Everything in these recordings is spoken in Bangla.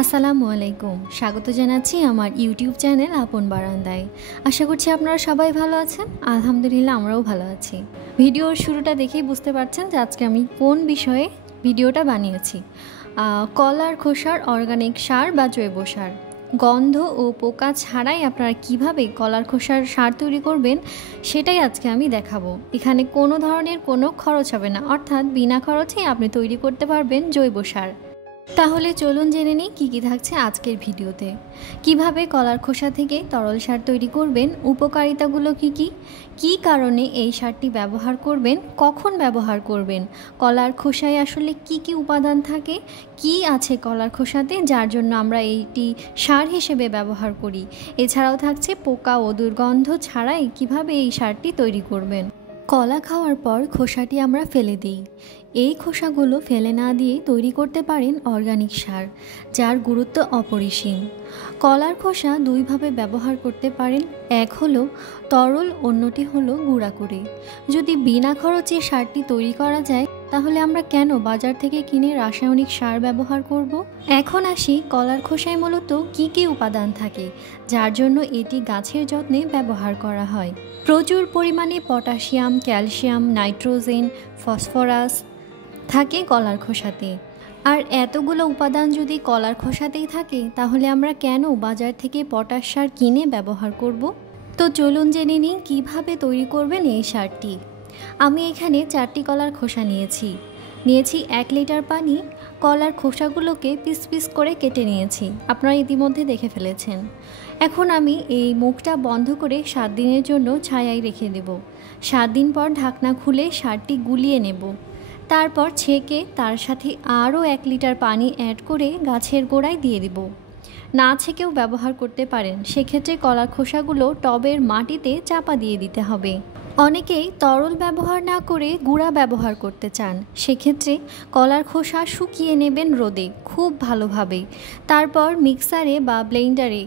আসসালামু আলাইকুম। স্বাগত জানাচ্ছি আমার ইউটিউব চ্যানেল আপন বারান্দায়। আশা করছি আপনারা সবাই ভালো আছেন। আলহামদুলিল্লাহ আমরাও ভালো আছি। ভিডিওর শুরুটা দেখেই বুঝতে পারছেন যে আজকে আমি কোন বিষয়ে ভিডিওটা বানিয়েছি। কলার খোসার অর্গানিক সার বা জৈব সার, গন্ধ ও পোকা ছাড়াই আপনারা কিভাবে কলার খোসার সার তৈরি করবেন সেটাই আজকে আমি দেখাবো। এখানে কোনো ধরনের কোনো খরচ হবে না, অর্থাৎ বিনা খরচেই আপনি তৈরি করতে পারবেন জৈব সার। তাহলে চলুন জেনে নিই কী কী থাকছে আজকের ভিডিওতে। কিভাবে কলার খোসা থেকে তরল সার তৈরি করবেন, উপকারিতাগুলো কী কারণে এই সারটি ব্যবহার করবেন, কখন ব্যবহার করবেন, কলার খোসায় আসলে কি উপাদান থাকে, কি আছে কলার খোসাতে যার জন্য আমরা এইটি সার হিসেবে ব্যবহার করি। এছাড়াও থাকছে পোকা ও দুর্গন্ধ ছাড়াই কিভাবে এই সারটি তৈরি করবেন। কলা খাওয়ার পর খোসাটি আমরা ফেলে দিই। এই খোসাগুলো ফেলে না দিয়ে তৈরি করতে পারেন অর্গানিক সার, যার গুরুত্ব অপরিসীম। কলার খোসা দুইভাবে ব্যবহার করতে পারেন, এক হলো তরল, অন্যটি হলো গুঁড়া করে। যদি বিনা খরচে সারটি তৈরি করা যায় তাহলে আমরা কেন বাজার থেকে কিনে রাসায়নিক সার ব্যবহার করব? এখন আসি কলার খোসায় মূলত কী উপাদান থাকে যার জন্য এটি গাছের যত্নে ব্যবহার করা হয়। প্রচুর পরিমাণে পটাশিয়াম, ক্যালসিয়াম, নাইট্রোজেন, ফসফরাস থাকে কলার খোসাতে। আর এতগুলো উপাদান যদি কলার খোসাতেই থাকে তাহলে আমরা কেন বাজার থেকে পটাশ সার কিনে ব্যবহার করব? তো চলুন জেনে নিই কীভাবে তৈরি করবেন এই সারটি। আমি এখানে 4টি কলার খোসা নিয়েছি 1 লিটার পানি। কলার খোসাগুলোকে পিস পিস করে কেটে নিয়েছি, আপনারা ইতিমধ্যে দেখে ফেলেছেন। এখন আমি এই মুখটা বন্ধ করে 7 দিনের জন্য ছায়ায় রেখে দেব। 7 দিন পর ঢাকনা খুলে সারটি গুলিয়ে নেব। তারপর ছেঁকে তার সাথে আরও 1 লিটার পানি অ্যাড করে গাছের গোড়ায় দিয়ে দেব। না ছেঁকেও ব্যবহার করতে পারেন, সেক্ষেত্রে কলার খোসাগুলো টবের মাটিতে চাপা দিয়ে দিতে হবে। অনেকেই তরল ব্যবহার না করে গুঁড়া ব্যবহার করতে চান, সেক্ষেত্রে কলার খোসা শুকিয়ে নেবেন রোদে খুব ভালোভাবে। তারপর মিক্সারে বা ব্লেন্ডারে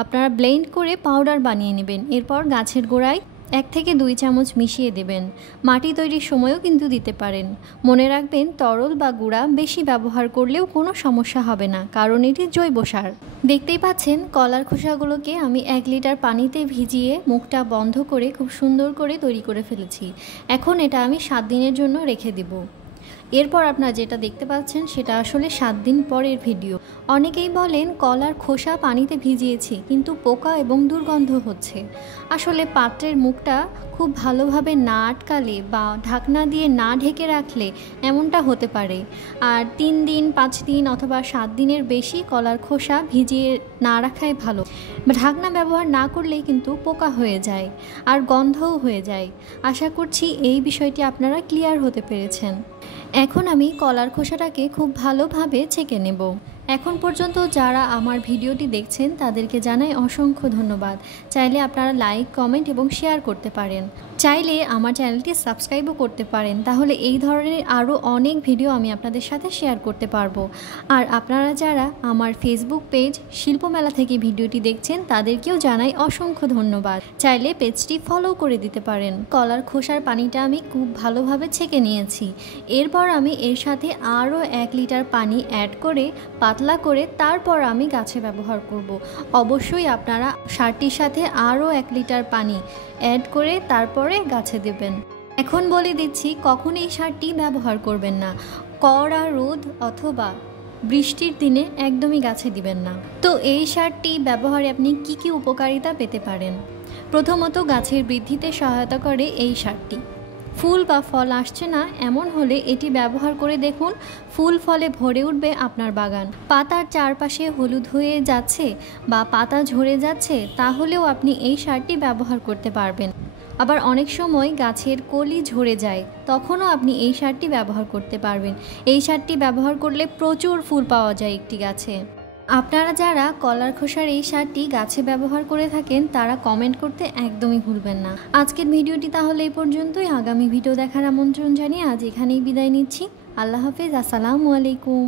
আপনারা ব্লেন্ড করে পাউডার বানিয়ে নেবেন। এরপর গাছের গোড়ায় 1 থেকে 2 চামচ মিশিয়ে দেবেন। মাটি তৈরির সময়ও কিন্তু দিতে পারেন। মনে রাখবেন, তরল বা গুঁড়া বেশি ব্যবহার করলেও কোনো সমস্যা হবে না, কারণ এটি জৈব সার। দেখতেই পাচ্ছেন কলার খোসাগুলোকে আমি 1 লিটার পানিতে ভিজিয়ে মুখটা বন্ধ করে খুব সুন্দর করে তৈরি করে ফেলেছি। এখন এটা আমি 7 দিনের জন্য রেখে দেব। এরপর আপনারা যেটা দেখতে পাচ্ছেন সেটা আসলে 7 দিন পরের ভিডিও। অনেকেই বলেন কলার খোসা পানিতে ভিজিয়েছি কিন্তু পোকা এবং দুর্গন্ধ হচ্ছে। আসলে পাত্রের মুখটা খুব ভালোভাবে না আটকালে বা ঢাকনা দিয়ে না ঢেকে রাখলে এমনটা হতে পারে। আর 3 দিন, 5 দিন অথবা 7 দিনের বেশি কলার খোসা ভিজিয়ে না রাখাই ভালো। ঢাকনা ব্যবহার না করলেই কিন্তু পোকা হয়ে যায় আর গন্ধও হয়ে যায়। আশা করছি এই বিষয়টি আপনারা ক্লিয়ার হতে পেরেছেন। এখন আমি কলার খোসাটাকে খুব ভালোভাবে ছেঁকে নেব। এখন পর্যন্ত যারা আমার ভিডিওটি দেখছেন তাদেরকে জানাই অসংখ্য ধন্যবাদ। চাইলে আপনারা লাইক, কমেন্ট এবং শেয়ার করতে পারেন। চাইলে আমার চ্যানেলটি সাবস্ক্রাইবও করতে পারেন, তাহলে এই ধরনের আরও অনেক ভিডিও আমি আপনাদের সাথে শেয়ার করতে পারবো। আর আপনারা যারা আমার ফেসবুক পেজ শিল্পমেলা থেকে ভিডিওটি দেখছেন তাদেরকেও জানাই অসংখ্য ধন্যবাদ। চাইলে পেজটি ফলো করে দিতে পারেন। কলার খোসার পানিটা আমি খুব ভালোভাবে ছেঁকে নিয়েছি। এরপর আমি এর সাথে আরও 1 লিটার পানি অ্যাড করে পাতলা করে তারপর আমি গাছে ব্যবহার করব। অবশ্যই আপনারা সারটির সাথে আরও 1 লিটার পানি অ্যাড করে তারপরে গাছে দেবেন। এখন বলে দিচ্ছি কখন এই সারটি ব্যবহার করবেন না। কড়া রোদ অথবা বৃষ্টির দিনে একদমই গাছে দিবেন না। তো এই সারটি ব্যবহারে আপনি কি উপকারিতা পেতে পারেন? প্রথমত, গাছের বৃদ্ধিতে সহায়তা করে এই সারটি। ফুল বা ফল আসছে না এমন হলে এটি ব্যবহার করে দেখুন, ফুল ফলে ভরে উঠবে আপনার বাগান। পাতার চারপাশে হলুদ হয়ে যাচ্ছে বা পাতা ঝরে যাচ্ছে, তাহলেও আপনি এই সারটি ব্যবহার করতে পারবেন। আবার অনেক সময় গাছের কলি ঝরে যায়, তখনও আপনি এই সারটি ব্যবহার করতে পারবেন। এই সারটি ব্যবহার করলে প্রচুর ফুল পাওয়া যায় একটি গাছে। আপনারা যারা কলার খোসার এই সারটি গাছে ব্যবহার করে থাকেন তারা কমেন্ট করতে একদমই ভুলবেন না। আজকের ভিডিওটি তাহলে এই পর্যন্তই। আগামী ভিডিও দেখার আমন্ত্রণ জানিয়ে আজ এখানেই বিদায় নিচ্ছি। আল্লাহ হাফেজ। আসসালামু আলাইকুম।